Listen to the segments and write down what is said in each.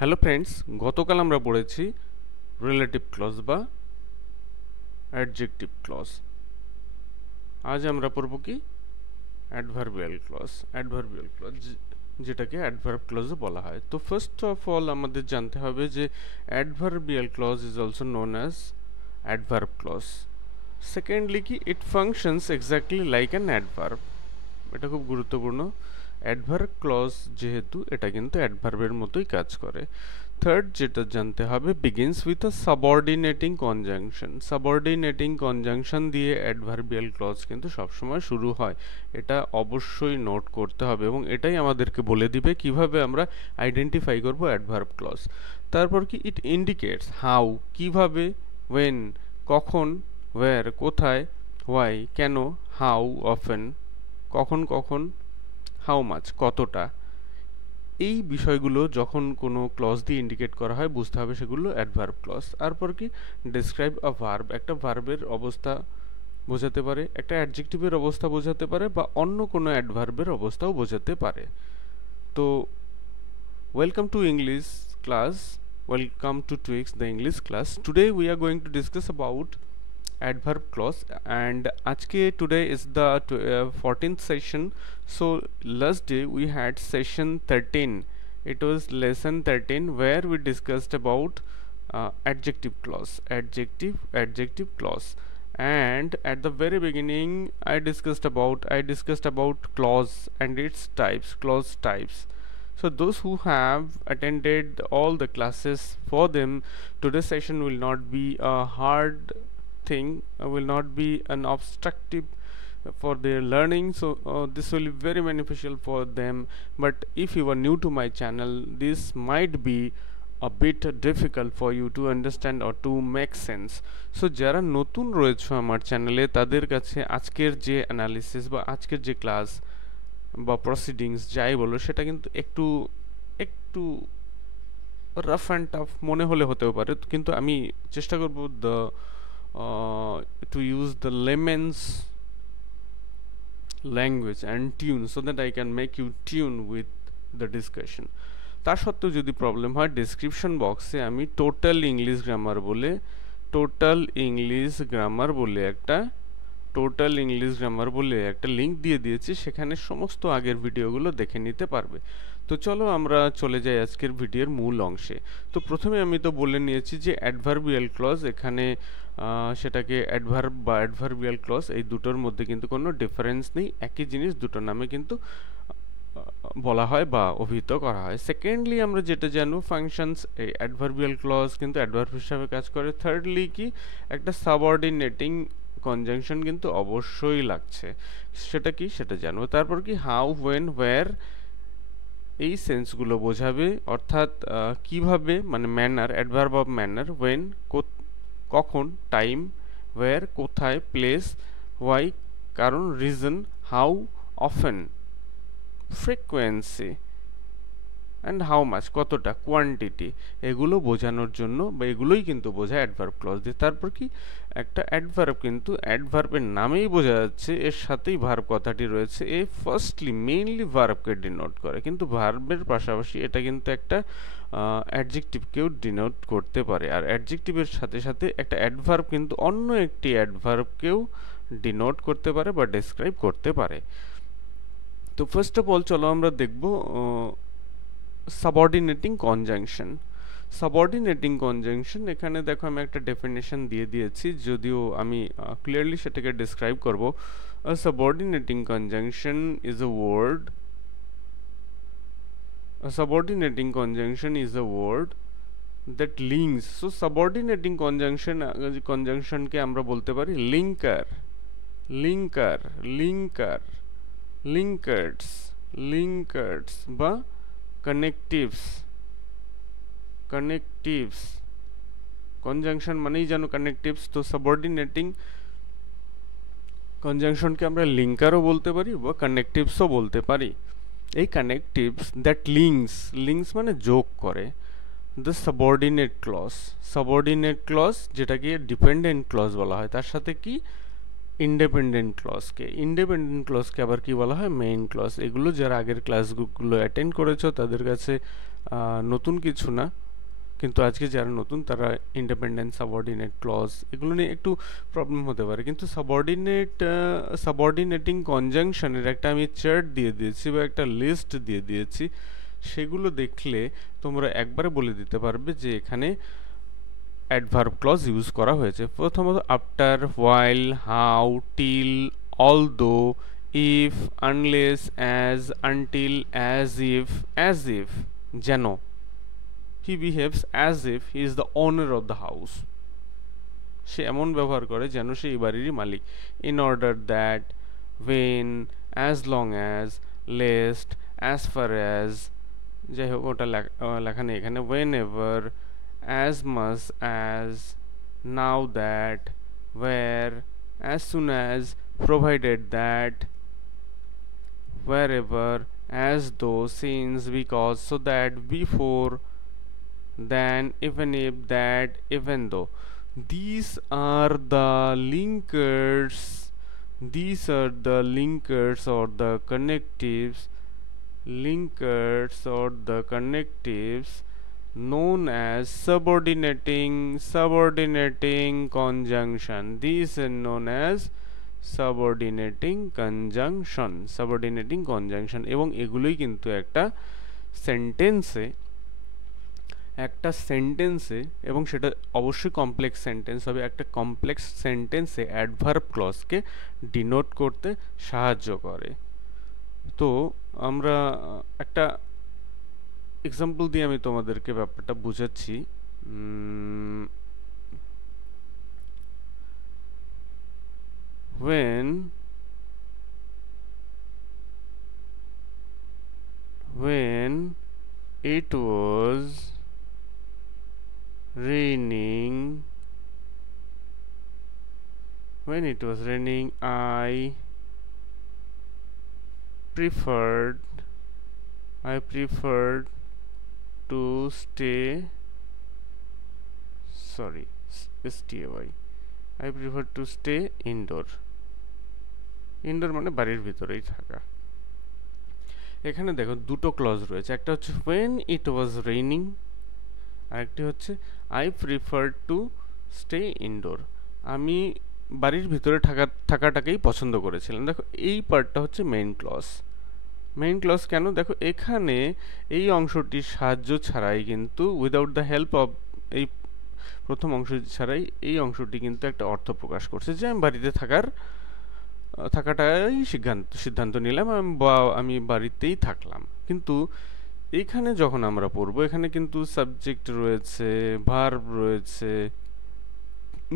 Hello friends, গতকাল আমরা পড়েছি রিলেটিভ ক্লজ বা অ্যাডজেক্টিভ ক্লজ। আজ আমরা পড়ব কি অ্যাডভার্বিয়াল ক্লজ। অ্যাডভার্বিয়াল ক্লজ যেটাকে অ্যাডভার্ব ক্লজও বলা হয়। তো ফার্স্ট অফ অল আমাদের জানতে হবে যে adverbial clause is also known as adverb clause. Secondly কি it functions exactly like an adverb. এটা খুব গুরুত্বপূর্ণ। অ্যাডভার্ব ক্লজ যেহেতু এটা কিন্তু অ্যাডভার্বের মতোই কাজ করে। থার্ড যেটা জানতে হবে, begins with a subordinating conjunction. Subordinating conjunction দিয়ে অ্যাডভার্বিয়াল ক্লজ কিন্তু সবসময় শুরু হয়। এটা অবশ্যই নোট করতে হবে এবং এটাই আমাদেরকে বলে দিবে কিভাবে আমরা আইডেন্টিফাই করব অ্যাডভার্ব ক্লজ। তারপর কি ইট ইন্ডিকেটস হাউ, কিভাবে, ওয়েন কখন, ওয়্যার কোথায়, হোয়াই কেন, হাউ অফেন কখন কখন, হাউ মাচ কতটা। এই বিষয়গুলো যখন কোনো ক্লজ দিয়ে ইন্ডিকেট করা হয় বুঝতে হবে সেগুলো অ্যাডভার্ব ক্লজ। তারপর কি ডেসক্রাইব আ ভার্ব, একটা ভার্বের অবস্থা বোঝাতে পারে, একটা অ্যাডজেক্টিভের অবস্থা বোঝাতে পারে বা অন্য কোনো অ্যাডভার্বের অবস্থাও বোঝাতে পারে। তো welcome to English class, welcome to tweaks the English class. Today we are going to discuss about adverb clause and ajke today is the 14th session. So last day we had session 13. It was lesson 13 where we discussed about adjective clause, adjective clause. And at the very beginning I discussed about clause and its types, clause types. So those who have attended all the classes, for them today's session will not be a hard thing, will not be an obstructive for their learning. So this will be very beneficial for them. But if you are new to my channel, this might be a bit difficult for you to understand or to make sense. So যারা নতুন রয়েছে আমার চ্যানেলে তাদের কাছে আজকের যে analysis বা আজকের যে ক্লাস বা প্রসিডিংস যাই বলো সেটা কিন্তু একটু একটু রাফ অ্যান্ড টাফ মনে হলে হতেও পারে, কিন্তু আমি চেষ্টা করব to use the layman's language and tune so that I can make you tune with the discussion. তার সত্ত্বেও যদি প্রবলেম হয়, ডেসক্রিপশন বক্সে আমি টোটাল ইংলিশ গ্রামার বলে একটা লিঙ্ক দিয়ে দিয়েছি, সেখানে সমস্ত আগের ভিডিওগুলো দেখে নিতে পারবে। তো চলো আমরা চলে যাই আজকের ভিডিওর মূল অংশে। তো প্রথমে আমি তো বলে নিয়েছি যে অ্যাডভার্বিয়াল ক্লজ, এখানে সেটাকে অ্যাডভার্ব বা অ্যাডভার্বিয়াল ক্লজ এই দুটোর মধ্যে কিন্তু কোনো ডিফারেন্স নেই, একই জিনিস দুটো নামে কিন্তু বলা হয় বা অভিহিত করা হয়। সেকেন্ডলি আমরা যেটা জানবো, ফাংশনস এই অ্যাডভার্বিয়াল ক্লজ কিন্তু অ্যাডভার্ব হিসাবে কাজ করে। থার্ডলি কি একটা সাবঅর্ডিনেটিং কনজাংশন কিন্তু অবশ্যই লাগছে, সেটা জানবো। তারপর কি হাউ, হোয়েন, ওয়্যার এই সেন্সগুলো বোঝাবে, অর্থাৎ কিভাবে মানে manner, adverb of manner, when কখন, টাইম, ওয়্যার কোথায়, প্লেস, হোয়াই কারণ, reason, how often frequency, and how much কতটা, কোয়ান্টিটি, এগুলো বোঝানোর জন্য বা এগুলোই কিন্তু বোঝায় অ্যাডভার্ব ক্লজ দিয়ে। তারপর কি একটা অ্যাডভার্ব কিন্তু অ্যাডভার্বের নামেই বোঝা যাচ্ছে এর সাথেই ভার্ব কথাটি রয়েছে, এ ফার্স্টলি মেইনলি ভার্বকে ডিনোট করে, কিন্তু ভার্বের পাশাপাশি এটা কিন্তু একটা অ্যাডজেক্টিভকেও ডিনোট করতে পারে। আর অ্যাডজেক্টিভের সাথে সাথে একটা অ্যাডভার্ব কিন্তু অন্য একটি অ্যাডভার্বকেও ডিনোট করতে পারে বা ডেসক্রাইব করতে পারে। তো ফার্স্ট অফ অল চলো আমরা দেখব সাবঅর্ডিনেটিং কনজাংশন। সাবঅর্ডিনেটিং কনজাংশন, এখানে দেখো আমি একটা ডেফিনেশন দিয়ে দিয়েছি, যদিও আমি ক্লিয়ারলি সেটাকে ডেসক্রাইব করব। A subordinating conjunction is a word. A subordinating conjunction is a word that links. So subordinating conjunction কে আমরা বলতে পারি লিঙ্কার, লিঙ্কার্স বা কানেকটিভস। কনজাংশন মানেই জানো কানেকটিভস। তো সাবঅর্ডিনেটিং কনজাংশনকে আমরা লিঙ্কারও বলতে পারি বা কানেকটিভসও বলতে পারি। এই কানেকটিভস দ্যাট লিঙ্কস মানে যোগ করে দ্য সাবঅর্ডিনেট ক্লজ, যেটাকে ডিপেন্ডেন্ট ক্লজ বলা হয়, তার সাথে কি ইন্ডিপেন্ডেন্ট ক্লজকে আবার কি বলা হয়, মেইন ক্লজ। এগুলো যারা আগের ক্লাসগুলো অ্যাটেন্ড করেছো তাদের কাছে নতুন কিছু না, কিন্তু আজকে যারা নতুন তারা ইন্ডিপেন্ডেন্ট, সাবঅর্ডিনেট ক্লজ এগুলো নিয়ে একটু প্রবলেম হতে পারে। কিন্তু সাবঅর্ডিনেটিং কনজাংশনের একটা আমি চার্ট দিয়ে দিয়েছি বা একটা লিস্ট দিয়ে দিয়েছি, সেগুলো দেখলে তোমরা একবারে বলে দিতে পারবে যে এখানে অ্যাডভার্ব ক্লজ ইউজ করা হয়েছে। প্রথমত after, while, how, till, although, if, unless, as, until, as if, যেন, he behaves as if he is the owner of the house, সে এমন ব্যবহার করে যেন সে এই বাড়িরই মালিক। In order that, when, as long as, lest, as far as, যাই হোক ওটা লেখা নেই এখানে, whenever, as much as, now that, where, as soon as, provided that, wherever, as though, since, because, so that, before, then, even if, that, even though. These are the linkers. These are the linkers or the connectives. Linkers or the connectives known as subordinating conjunction. These are known as subordinating conjunction এবং এগুলোই কিন্তু একটা সেন্টেন্সে এবং সেটা অবশ্যই complex sentence হবে, একটা কমপ্লেক্স সেন্টেন্সে অ্যাডভার্ব ক্লজকে ডিনোট করতে সাহায্য করে। তো আমরা একটা এক্সাম্পল দিয়ে আমি তোমাদেরকে ব্যাপারটা বুঝাচ্ছি। when it was raining, I preferred to stay indoor মানে বাড়ির ভিতরেই থাকা। এখানে দেখো দুটো ক্লজ রয়েছে, একটা হচ্ছে when it was raining, আরেকটি হচ্ছে I preferred to stay indoor, আমি বাড়ির ভিতরে থাকাটাকেই পছন্দ করেছিলাম। দেখো এই পার্টটা হচ্ছে মেইন ক্লজ কেন, দেখো এখানে এই অংশটির সাহায্য ছাড়াই কিন্তু উইদাউট দ্য হেল্প অফ, এই প্রথম অংশ ছাড়াই এই অংশটি কিন্তু একটা অর্থ প্রকাশ করছে যে আমি বাড়িতে থাকাটাই সিদ্ধান্ত নিলাম বা আমি বাড়িতেই থাকলাম। কিন্তু এইখানে যখন আমরা পড়বো এখানে কিন্তু সাবজেক্ট রয়েছে, ভার্ব রয়েছে,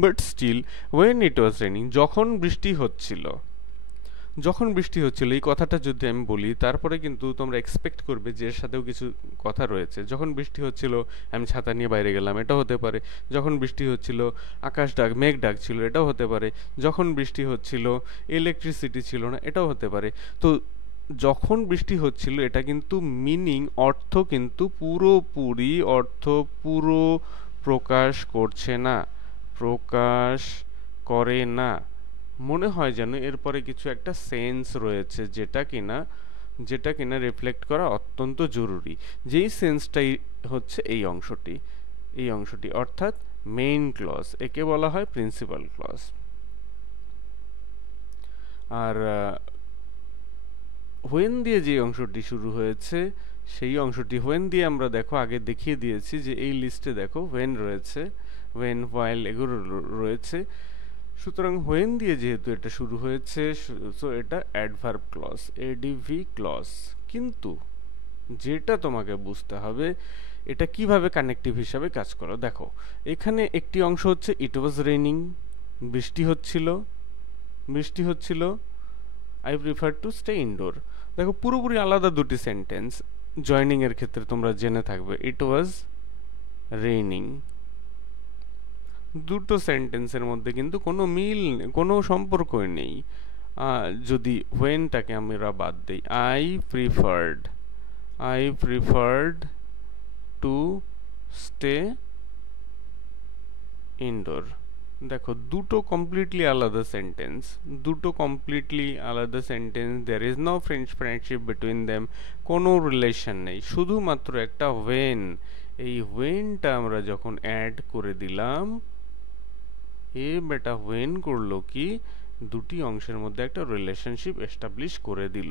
but still when it was raining, যখন বৃষ্টি হচ্ছিল এই কথাটা যদি আমি বলি তারপরে কিন্তু তোমরা এক্সপেক্ট করবে যে এর সাথেও কিছু কথা রয়েছে। যখন বৃষ্টি হচ্ছিল আমি ছাতা নিয়ে বাইরে গেলাম, এটা হতে পারে। যখন বৃষ্টি হচ্ছিল মেঘ ডাকছিল, এটাও হতে পারে। যখন বৃষ্টি হচ্ছিল ইলেকট্রিসিটি ছিল না, এটাও হতে পারে। তো যখন বৃষ্টি হচ্ছিল এটা কিন্তু অর্থ কিন্তু পুরো প্রকাশ করে না। মনে হয় যেন এরপরে কিছু একটা সেন্স রয়েছে যেটা কিনা রিফ্লেক্ট করা অত্যন্ত জরুরি। যেই সেন্সটাই হচ্ছে এই অংশটি অর্থাৎ মেইন ক্লজ, একে বলা হয় প্রিন্সিপাল ক্লজ। আর হোয়েন দিয়ে যে অংশটি শুরু হয়েছে সেই অংশটি হোয়েন দিয়ে আমরা দেখো আগে দেখিয়ে দিয়েছি যে এই লিস্টে দেখো হোয়েন রয়েছে, হোয়েন, হোয়াইল এগুলো রয়েছে। সুতরাং হোয়েন দিয়ে যেহেতু এটা শুরু হয়েছে সো এটা অ্যাডভার্ব ক্লজ, এডিভি ক্লজ। কিন্তু যেটা তোমাকে বুঝতে হবে এটা কিভাবে কানেক্টিভ হিসাবে কাজ করে। দেখো এখানে একটি অংশ হচ্ছে ইট ওয়াজ রেনিং, বৃষ্টি হচ্ছিল, I prefer to stay indoor. দেখো পুরোপুরি আলাদা দুটি সেন্টেন্স। জয়নিং এর ক্ষেত্রে তোমরা জেনে থাকবে ইট ওয়াজ রেইনিং। দুটো সেন্টেন্সের মধ্যে কিন্তু কোনো সম্পর্কই নেই। যদি হোয়েনটাকে আমরা বাদ দিই, I preferred to stay indoor, দেখো দুটো কমপ্লিটলি আলাদা sentence, there is no friendship between them, কোনো রিলেশন নেই, শুধুমাত্র একটা ওয়েন। এই ওয়েনটা আমরা যখন অ্যাড করে দিলাম, এ বেটা ওয়েন করলো কি, দুটি অংশের মধ্যে একটা রিলেশনশিপ এস্টাবলিশ করে দিল,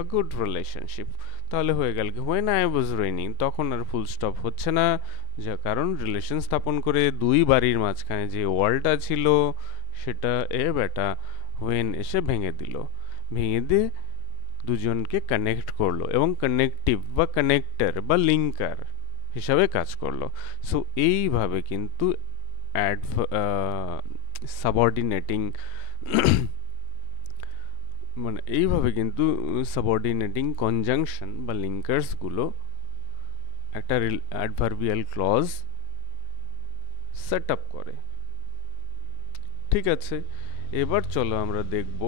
আ গুড রিলেশনশিপ। তাহলে হয়ে গেল কি, হোয়েন আই ওয়াজ রেইনিং, তখন আর ফুল স্টপ হচ্ছে না, যা কারণ রিলেশন স্থাপন করে দুই বাড়ির মাঝখানে যে ওয়ালটা ছিল সেটা এ বেটা হোয়েন এসে ভেঙে দিল, ভেঙে দিয়ে দুজনকে কানেক্ট করলো এবং কানেকটিভ বা কানেক্টর বা লিঙ্কার হিসাবে কাজ করলো। সো এইভাবে কিন্তু সাবঅর্ডিনেটিং মানে এইভাবে কিন্তু সাবঅর্ডিনেটিং কনজাংশন বা লিঙ্কার্সগুলো একটা অ্যাডভার্বিয়াল ক্লজ সেট আপ করে। ঠিক আছে, এবার চলো আমরা দেখব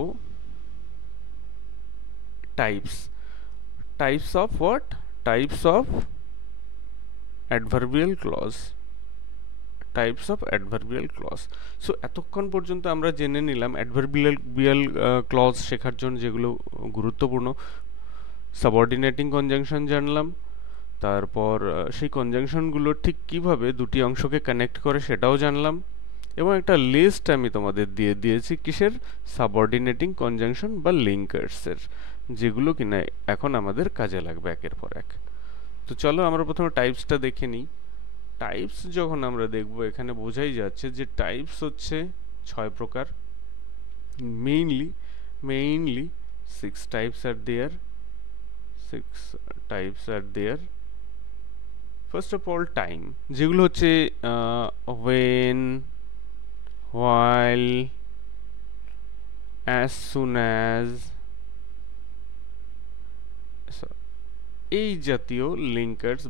types. Types of what? Types of adverbial clause. Types of adverbial clause. So এতক্ষণ পর্যন্ত আমরা জেনে নিলাম অ্যাডভার্বিয়াল ক্লজ শেখার জন্য যেগুলো গুরুত্বপূর্ণ। সাবঅর্ডিনেটিং কনজাংশন জানলাম, তারপর সেই কনজাংশনগুলো ঠিক কিভাবে দুটি অংশকে কানেক্ট করে সেটাও জানলাম, এবং একটা লিস্ট আমি তোমাদের দিয়ে দিয়েছি কিসের? সাবঅর্ডিনেটিং কনজাংশন বা লিঙ্কার্সের, যেগুলো কিনা এখন আমাদের কাজে লাগবে একের পর এক। তো চলো আমরা প্রথমে টাইপসটা দেখে নিই। টাইপস যখন আমরা দেখব, এখানে বোঝাই যাচ্ছে যে টাইপস হচ্ছে 6 প্রকার। Mainly 6 types are there. 6 types are there. First of all time, যেগুলো হচ্ছে when, while, as soon as, এই জাতীয় লিঙ্কার্স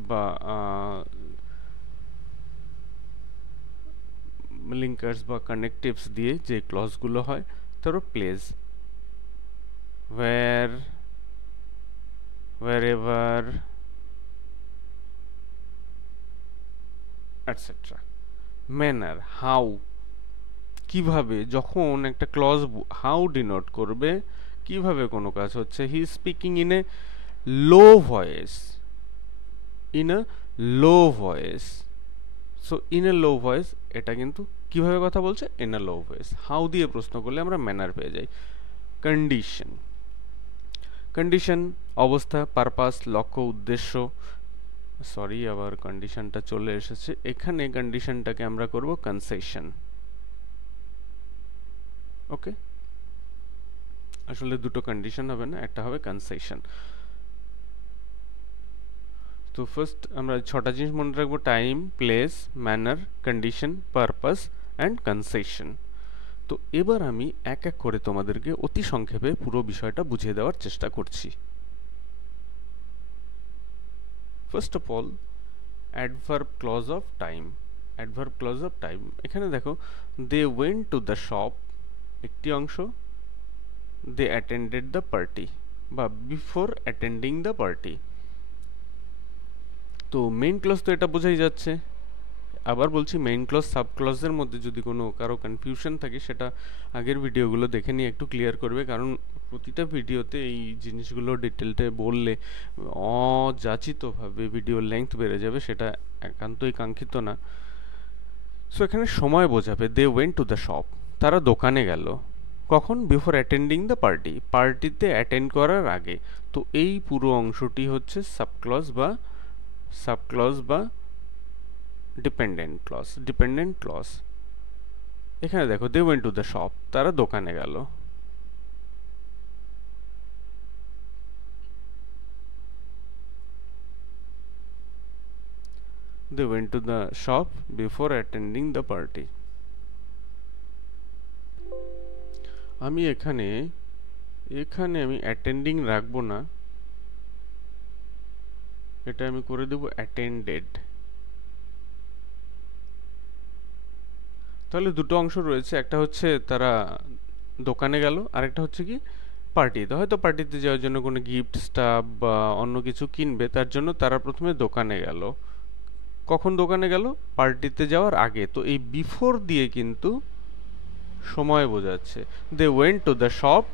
বা কানেকটিভস দিয়ে যে ক্লজগুলো হয়, তারপর place, where, wherever, etcetera. Manner, how, কিভাবে, যখন একটা ক্লজ হাউ ডিনোট করবে কিভাবে কোনো কাজ হচ্ছে। He speaking in a low voice, in a low voice. So in a low voice, এটা কিন্তু কিভাবে কথা বলছে? In a low voice. How দিয়ে প্রশ্ন করলে আমরা ম্যানার পেয়ে যাই। কন্ডিশন, কন্ডিশন অবস্থা, পারপাস, লক্ষ্য, উদ্দেশ্য। সরি, আবার কন্ডিশনটা চলে এসেছে এখানে, কন্ডিশনটাকে আমরা করব কনসেশন। ওকে, আসলে দুটো কন্ডিশন হবে না, একটা হবে কনসেশন। তো ফার্স্ট আমরা 6টা জিনিস মনে রাখবো: time, place, manner, condition, purpose and concession. তো এবার আমি এক এক করে তোমাদেরকে অতি সংক্ষেপে পুরো বিষয়টা বুঝিয়ে দেওয়ার চেষ্টা করছি। First of all, adverb clause of time. Adverb clause of time, এখানে দেখো, they went to the shop একটি অংশ, দে অ্যাটেন্ডেড দ্য পার্টি বা বিফোর অ্যাটেন্ডিং দ্য পার্টি। তো মেইন ক্লজ তো এটা বোঝাই যাচ্ছে। আবার বলছি, মেইন ক্লজ সাব ক্লজের মধ্যে যদি কারো কনফিউশন থাকে, সেটা আগের ভিডিওগুলো দেখে নিয়ে একটু ক্লিয়ার করবে, কারণ প্রতিটা ভিডিওতে এই জিনিসগুলো ডিটেলটে বললে অযাচিতভাবে ভিডিও লেংথ বেড়ে যাবে, সেটা একান্তই কাঙ্ক্ষিত না। সো এখানে সময় বোঝাবে। They went to the shop, তারা দোকানে গেল কখন? বিফোর অ্যাটেন্ডিং দ্য পার্টি, পার্টিতে অ্যাটেন্ড করার আগে। তো এই পুরো অংশটি হচ্ছে সাবক্লজ বা ডিপেন্ডেন্ট ক্লজ। এখানে দেখো, they went to the shop, তারা দোকানে গেল। They went to the shop before attending the party. আমি এখানে আমি অ্যাটেন্ডিং রাখবো না, এটা আমি করে দেব অ্যাটেন্ডেড। তাহলে দুটো অংশ রয়েছে, একটা হচ্ছে তারা দোকানে গেল, আর একটা হচ্ছে কি পার্টিতে। হয়তো পার্টিতে যাওয়ার জন্য কোনো গিফট, স্টাফ বা অন্য কিছু কিনবে, তার জন্য তারা প্রথমে দোকানে গেল। কখন দোকানে গেল? পার্টিতে যাওয়ার আগে। তো এই বিফোর দিয়ে কিন্তু সময় বোঝাচ্ছে। They went to the shop,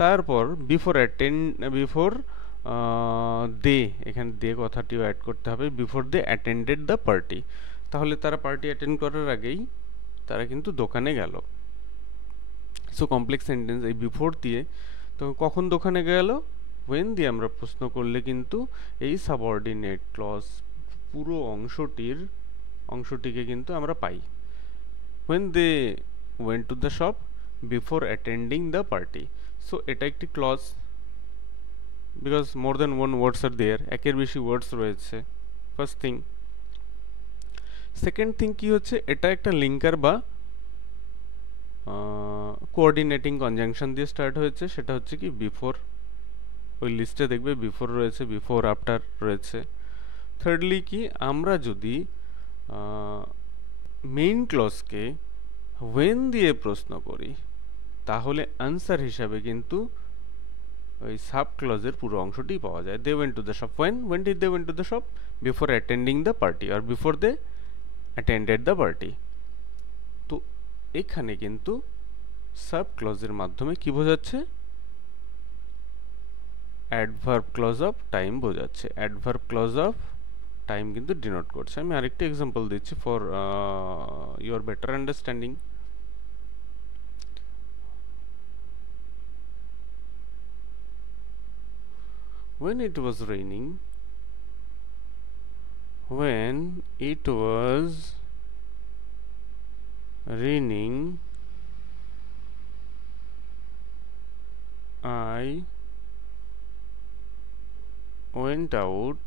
তারপর বিফোর দে, এখানে দে কথাটিও অ্যাড করতে হবে, before they attended the party, তাহলে তারা পার্টি অ্যাটেন্ড করার আগেই তারা কিন্তু দোকানে গেল। সো কমপ্লেক্স সেন্টেন্স এই বিফোর দিয়ে, তো কখন দোকানে গেল, ওয়েন দিয়ে আমরা প্রশ্ন করলে কিন্তু এই সাবঅর্ডিনেট ক্লজ পুরো অংশটিকে কিন্তু আমরা পাই। when they went to the shop before attending the party. So এটা একটি clause because more than one words are there, একের বেশি words রয়েছে, first thing. second thing কি হচ্ছে, এটা একটা লিঙ্কার বা কোঅর্ডিনেটিং কনজাংশন দিয়ে স্টার্ট হয়েছে, সেটা হচ্ছে কি বিফোর, ওই লিস্টে দেখবে বিফোর রয়েছে, বিফোর আফটার রয়েছে। থার্ডলি কি, আমরা যদি মেইন ক্লজকে when দিয়ে প্রশ্ন করি তাহলে আনসার হিসাবে কিন্তু ওই সাব ক্লজের পুরো অংশটি পাওয়া যায়। They went to the shop, when did they went to the shop? Before attending the party or before they attended the party. তো এখানে কিন্তু সাব ক্লজের মাধ্যমে কি বোঝাচ্ছে, অ্যাডভার্ব ক্লজ অফ টাইম বোঝাচ্ছে, অ্যাডভার্ব ক্লজ অফ টাইম কিন্তু denote করছে। আমি আরেকটা এক্সাম্পল দিচ্ছি for your better understanding. when it was raining I went out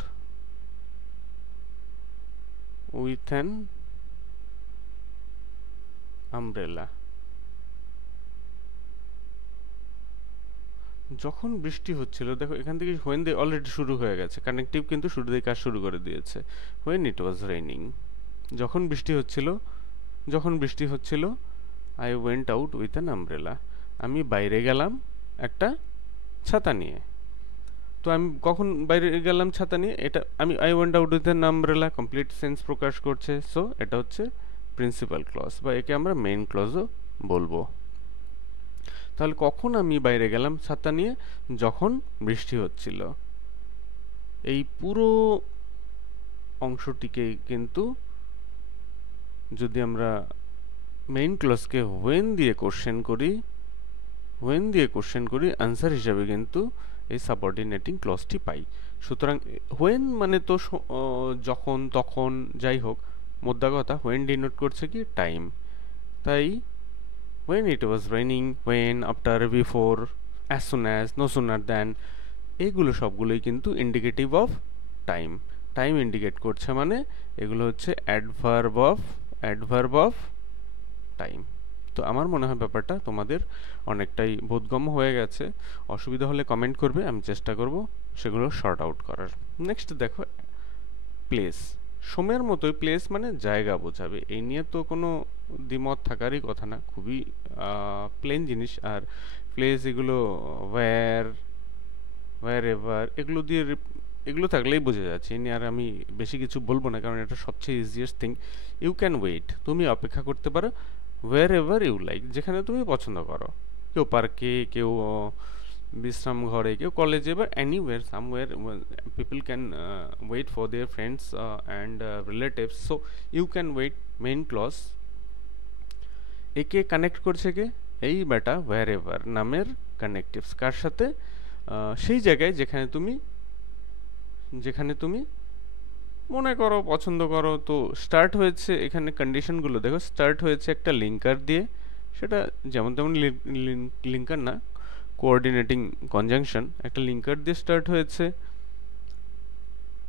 with an umbrella. যখন বৃষ্টি হচ্ছিল, দেখো এখান থেকে when they অলরেডি শুরু হয়ে গেছে, কানেক্টিভ কিন্তু শুরুতেই কাজ শুরু করে দিয়েছে। when it was raining, যখন বৃষ্টি হচ্ছিল I went out with an umbrella, আমি বাইরে গেলাম একটা ছাতা নিয়ে। তো আমি কখন বাইরে গেলাম ছাতা নিয়ে, এটা আমি I went out with an umbrella complete sense প্রকাশ করছে। সো এটা হচ্ছে প্রিন্সিপাল ক্লজ বা একে আমরা মেইন ক্লজও বলবো। তাহলে কখন আমি বাইরে গেলাম ছাতা নিয়ে, যখন বৃষ্টি হচ্ছিল। এই পুরো অংশটিকে কিন্তু যদি আমরা মেইন ক্লজকে when দিয়ে কোশ্চেন করি আনসার হিসাবে কিন্তু এই সাবঅর্ডিনেটিং ক্লজটি পাই। সুতরাং when মানে তো যখন, তখন, যাই হোক, মোদ্দা কথা when ডিনোট করছে কি টাইম। তাই when it was raining, when, after, before, as soon as, no sooner than, এগুলো সবগুলোই কিন্তু ইন্ডিকেটিভ অফ টাইম ইন্ডিকেট করছে, মানে এগুলো হচ্ছে অ্যাডভার্ব অফ টাইম। তো আমার মনে হয় ব্যাপারটা তোমাদের অনেকটাই বোধগম্য হয়ে গেছে। অসুবিধা হলে কমেন্ট করবে, আমি চেষ্টা করব সেগুলো শর্ট আউট করার। নেক্সট দেখো প্লেস, সময়ের মতোই প্লেস মানে জায়গা বোঝাবে, এই নিয়ে তো কোনো দ্বিমত থাকারই কথা না, খুবই প্লেন জিনিস। আর প্লেস এগুলো ওয়্যার এভার এগুলো থাকলেই বোঝা যাচ্ছে, এ নিয়ে আর আমি বেশি কিছু বলবো না, কারণ এটা সবচেয়ে easiest thing. You can wait, তুমি অপেক্ষা করতে পারো, ওয়্যার এভার ইউ লাইক, যেখানে তুমি পছন্দ করো, কেউ পার্কে, কেউ বিশ্রাম ঘরে, কেউ কলেজে, বা anywhere somewhere people can wait for their friends and relatives. So you can wait main clause, একে কানেক্ট করছে কে, এই বেটা ওয়্যার এভার নামের কানেক্টিভস, কার সাথে, সেই জায়গায় যেখানে তুমি মনে করো পছন্দ করো। তো স্টার্ট হয়েছে, এখানে কন্ডিশনগুলো দেখো, স্টার্ট হয়েছে একটা লিঙ্কার দিয়ে, সেটা যেমন তেমন লিঙ্কার না, কোঅর্ডিনেটিং কনজাংশন, একটা লিঙ্কার দিয়ে স্টার্ট হয়েছে।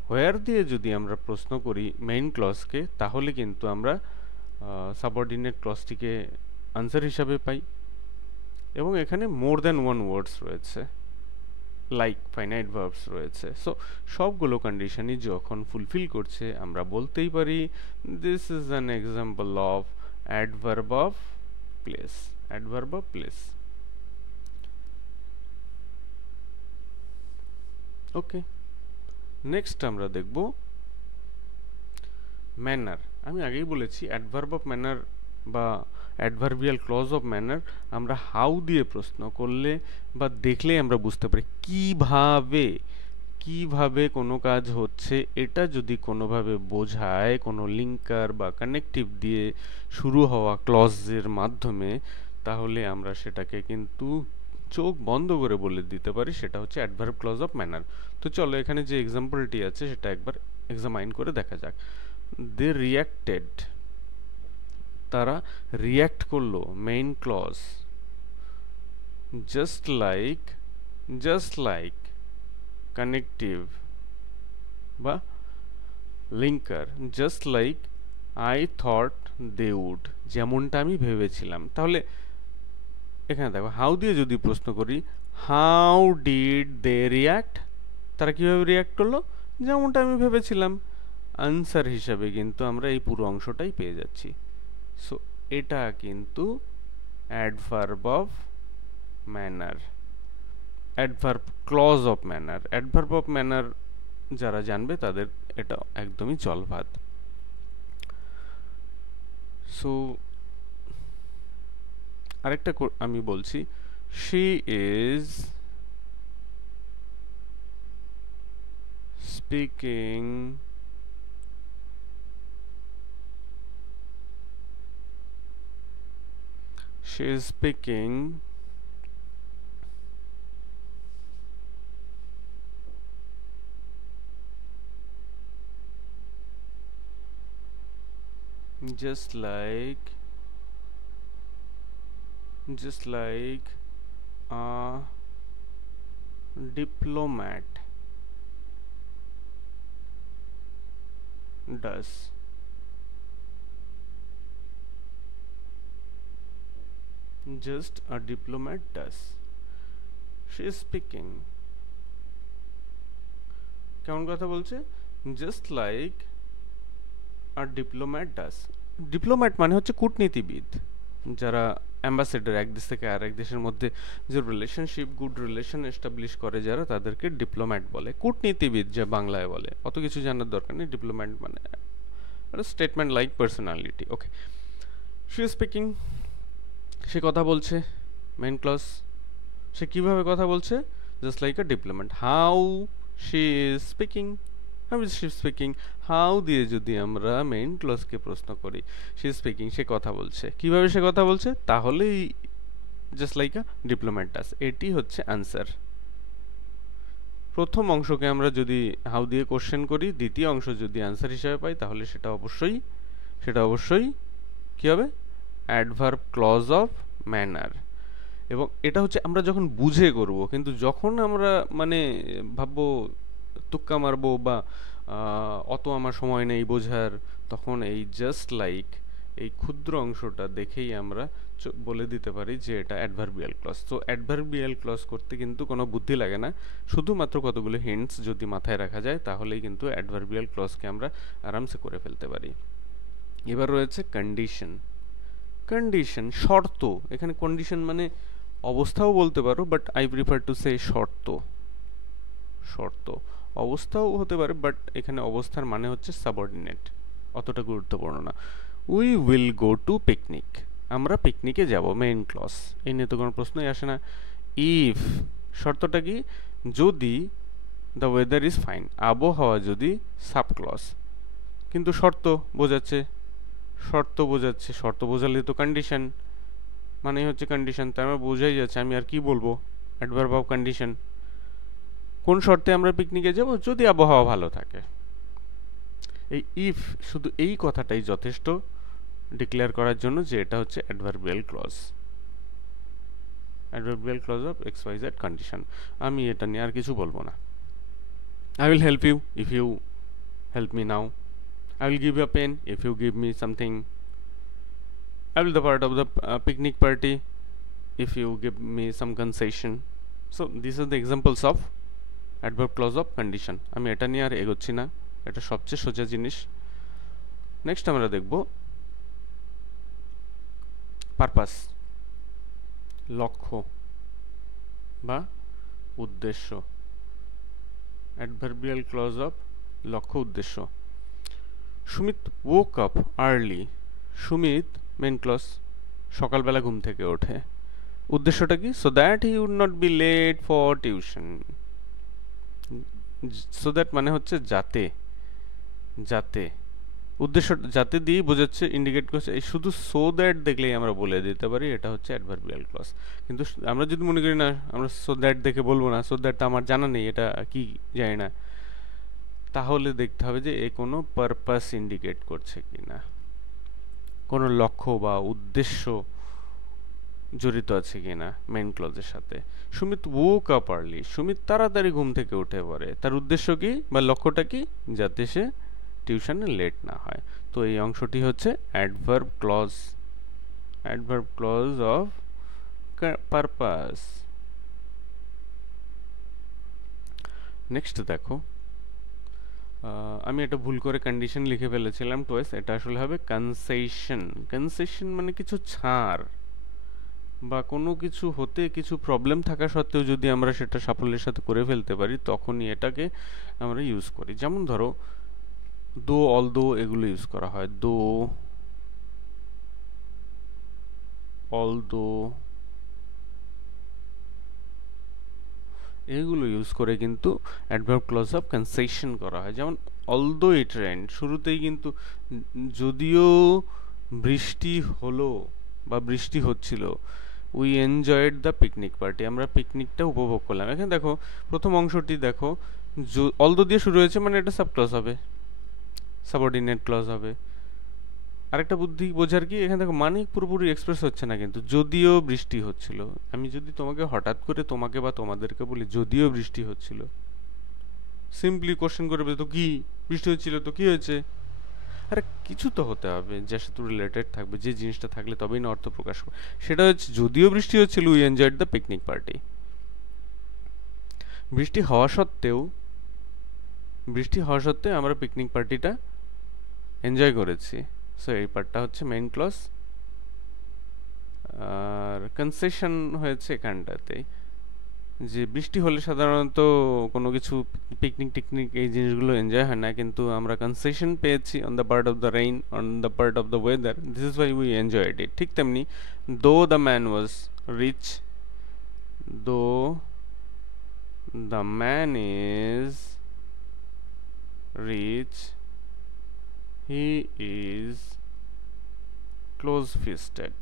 হোয়ার দিয়ে যদি আমরা প্রশ্ন করি মেইন ক্লজকে, তাহলে কিন্তু আমরা সাবঅর্ডিনেট ক্লজটিকে আনসার হিসাবে পাই। এবং এখানে মোর দ্যান ওয়ান ওয়ার্ডস রয়েছে, লাইক ফাইনাইট ভার্বস রয়েছে। সো সবগুলো কন্ডিশনই যখন ফুলফিল করছে, আমরা বলতেই পারি this is an example of adverb of place. Okay, next আমরা দেখব ম্যানার। আমি আগেই বলেছি অ্যাডভার্ব অফ ম্যানার বা অ্যাডভার্বিয়াল ক্লজ অফ ম্যানার আমরা হাউ দিয়ে প্রশ্ন করলে বা দেখলেই আমরা বুঝতে পারি কিভাবে কোনো কাজ হচ্ছে। এটা যদি কোনোভাবে বোঝায় কোনো লিঙ্কার বা কানেকটিভ দিয়ে শুরু হওয়া ক্লজের মাধ্যমে, তাহলে আমরা সেটাকে কিন্তু চোখ বন্ধ করে বলে দিতে পারি সেটা হচ্ছে অ্যাডভার্ব ক্লজ অফ ম্যানার। তো চলো এখানে যে এক্সাম্পলটি আছে সেটা একবার এক্সামাইন করে দেখা যাক। দে রিয়াক্টেড, তারা রিয়াক্ট করলো main clause, just like connective বা linker, just like I thought they would, যেমনটা আমি ভেবেছিলাম। তাহলে এখানে দেখো হাউ দিয়ে যদি প্রশ্ন করি, হাউ ডিড দে রিয়াক্ট, তারা কিভাবে রিয়াক্ট করলো, যেমনটা আমি ভেবেছিলাম। আনসার হিসাবে কিন্তু আমরা এই পুরো অংশটাই পেয়ে যাচ্ছি। সো এটা কিন্তু adverb of manner, adverb clause of manner. Adverb of manner যারা জানবে তাদের এটা একদমই জলভাত। সো আরেকটা আমি বলছি, she is speaking just like a diplomat does. Just a diplomat does. She is speaking. কেমন কথা বলছে? Just like a diplomat does. Diplomat মানে হচ্ছে কূটনীতিবিদ, যারা অ্যাম্বাসেডর, এক দেশ থেকে আরেক দেশের মধ্যে যে রিলেশনশিপ, গুড রিলেশন এস্টাবলিশ করে যারা, তাদেরকে ডিপ্লোম্যাট বলে। কূটনীতিবিদ যা বাংলায় বলে, অত কিছু জানার দরকার নেই। ডিপ্লোম্যাট মানে statement like personality. Okay, she is speaking, সে কথা বলছে, মেইন ক্লজ। সে কিভাবে কথা বলছে? Just like a diplomat. How she is speaking, how is she speaking, how দিয়ে যদি আমরা মেইন ক্লজকে প্রশ্ন করি, শি ইজ স্পিকিং, সে কথা বলছে, কিভাবে সে কথা বলছে, তাহলেই just like a diplomat does, এটি হচ্ছে আনসার। প্রথম অংশকে আমরা যদি হাউ দিয়ে কোশ্চেন করি, দ্বিতীয় অংশ যদি আনসার হিসাবে পাই, তাহলে সেটা অবশ্যই কি হবে? Adverb clause of manner. এবং এটা হচ্ছে আমরা যখন বুঝে করব, কিন্তু যখন আমরা মানে ভাববো তুক্কা মারবো বা অত আমার সময় নেই বোঝার, তখন এই জাস্ট লাইক এই ক্ষুদ্র অংশটা দেখেই আমরা বলে দিতে পারি যে এটা অ্যাডভার্বিয়াল ক্লজ। তো অ্যাডভার্বিয়াল ক্লজ করতে কিন্তু কোনো বুদ্ধি লাগে না, শুধুমাত্র কতগুলো হিন্টস যদি মাথায় রাখা যায়, তাহলেই কিন্তু অ্যাডভার্বিয়াল ক্লজকে আমরা আরামসে করে ফেলতে পারি। এবার রয়েছে কন্ডিশন, শর্ত। এখানে কন্ডিশন মানে অবস্থাও বলতে পারো, but I prefer to say শর্ত। অবস্থাও হতে পারে, বাট এখানে অবস্থার মানে হচ্ছে সাবঅর্ডিনেট, অতটা গুরুত্বপূর্ণ না। We will go to picnic, আমরা পিকনিকে যাব, মেইন ক্লজ। এই নিয়ে তো কোনো প্রশ্নই আসে না। ইফ, শর্তটা কি? যদি দ্য ওয়েদার ইজ ফাইন, আবহাওয়া যদি, সাব ক্লজ। কিন্তু শর্ত বোঝাচ্ছে, শর্ত বোঝালে তো কন্ডিশন মানে হচ্ছে কন্ডিশন, তাই আমার বোঝাই যাচ্ছে, আমি আর কি বলবো? Adverb of condition. কোন শর্তে আমরা পিকনিকে যাব? যদি আবহাওয়া ভালো থাকে। এই ইফ, শুধু এই কথাটাই যথেষ্ট ডিক্লেয়ার করার জন্য যে এটা হচ্ছে adverbial clause of X Y Z condition. আমি এটা নিয়ে আর কিছু বলবো না। I will help you if you help me now, I will give you a pen if you give me something. I will be the part of the picnic party if you give me some concession. So these are the examples of adverb clause of condition. আমি এটা নিয়ে আর এগোচ্ছি না, এটা সবচেয়ে সোজা জিনিস। Next আমরা দেখব পারপাস, লক্ষ্য বা উদ্দেশ্য। অ্যাডভার্বিয়াল ক্লজ অফ লক্ষ্য উদ্দেশ্য। Sumit woke up early. Sumit main clause, সকালবেলা ঘুম থেকে ওঠে। উদ্দেশ্যটা কি? So that he would not be late for tuition. So that মানে হচ্ছে যাতে, যাতে উদ্দেশ্য যাতে দিয়ে বোঝাচ্ছে, ইন্ডিকেট করছে। এই শুধু সো দ্যাট দেখলেই আমরা বলে দিতে পারি এটা হচ্ছে অ্যাডভার্বিয়াল ক্লজ। কিন্তু আমরা যদি মনে করি না আমরা সো দ্যাট দেখে বলবো না, সো দ্যাট আমার জানা নেই এটা কি জানি না, তাহলে দেখতে হবে যে এ কোনো পারপাস ইন্ডিকেট করছে কিনা, কোনো লক্ষ্য বা উদ্দেশ্য জড়িত আছে কিনা মেইন ক্লজের সাথে। Sumit woke up early, Sumit তাড়াতাড়ি ঘুম থেকে উঠে পড়ে। তার উদ্দেশ্য কি বা লক্ষ্যটা কি? যাতে সে টিউশনে লেট না হয়। তো এই অংশটি হচ্ছে adverb clause of purpose. Next দেখো, আমি এটা ভুল করে কন্ডিশন লিখে ফেলেছিলাম টোয়েস, এটা আসলে হবে কনসেশন। কনসেশন মানে কিছু ছাড় বা কোনো কিছু হতে কিছু প্রবলেম থাকা সত্ত্বেও যদি আমরা সেটা সাফল্যের সাথে করে ফেলতে পারি, তখনই এটাকে আমরা ইউজ করি। যেমন ধরো দো, অলদো এগুলো ইউজ করা হয়। দো, অলদো এগুলো ইউজ করে কিন্তু অ্যাডভার্ব ক্লজ অফ কনসেশন করা হয়। যেমন অলদো ইট রেইনড, শুরুতেই কিন্তু যদিও বৃষ্টি হলো বা বৃষ্টি হচ্ছিল, we enjoyed the picnic party, আমরা পিকনিকটা উপভোগ করলাম। এখানে দেখো প্রথম অংশটি দেখো, অলদো দিয়ে শুরু হয়েছে মানে এটা সাব ক্লজ হবে, সাবঅর্ডিনেট ক্লজ হবে। আরেকটা বুদ্ধি বোঝার কি, এখানে দেখো মানে পুরোপুরি এক্সপ্রেস হচ্ছে না, কিন্তু যদিও বৃষ্টি হচ্ছিল। আমি যদি তোমাকে হঠাৎ করে তোমাকে বা তোমাদেরকে বলি যদিও বৃষ্টি হচ্ছিল, সিম্পলি কোশ্চেন করে তো কি বৃষ্টি হচ্ছিল তো কি হয়েছে, আরে কিছু তো হতে হবে যার সাথে রিলেটেড থাকবে, যে জিনিসটা থাকলে তবেই না অর্থ প্রকাশ করবে। সেটা হচ্ছে যদিও বৃষ্টি হচ্ছিল we enjoyed the picnic party. বৃষ্টি হওয়া সত্ত্বেও আমরা পিকনিক পার্টিটা এনজয় করেছি। সো এই পার্টটা হচ্ছে মেইন ক্লজ। আর কনসেশন হয়েছে এখানটাতেই, যে বৃষ্টি হলে সাধারণত কোনো কিছু পিকনিক টিকনিক এই জিনিসগুলো এনজয় হয় না, কিন্তু আমরা কনসেশন পেয়েছি on the part of the rain, on the part of the weather, this is why we enjoyed it. ঠিক তেমনি though the man was rich, though the man is rich, he is close fisted.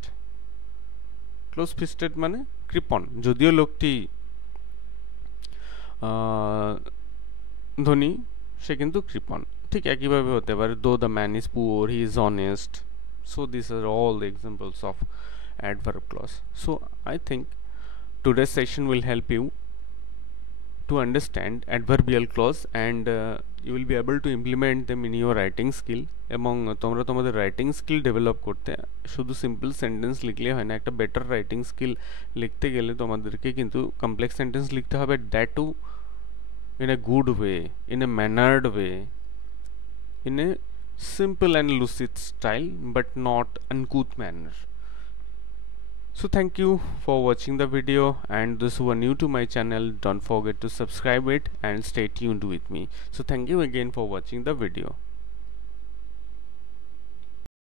Close fisted মানে কৃপণ, যদিও লোকটি ধনী সে কিন্তু কৃপণ। ঠিক একইভাবে হতে পারে though the man is poor he is honest. So this are all the examples of adverb clause. So I think today's session will help you to understand adverbial clause, and you will be able to implement them in your writing skill. এবং তোমরা তোমাদের writing skill develop করতে শুধু simple sentence লিখলে হয় না, একটা better writing skill লিখতে গেলে তোমাদেরকে কিন্তু কমপ্লেক্স সেন্টেন্স লিখতে হবে, that to in a good way, in a mannered way, in a simple and lucid style, but not uncouth manner. So thank you for watching the video, and those who are new to my channel, don't forget to subscribe it and stay tuned with me. So thank you again for watching the video.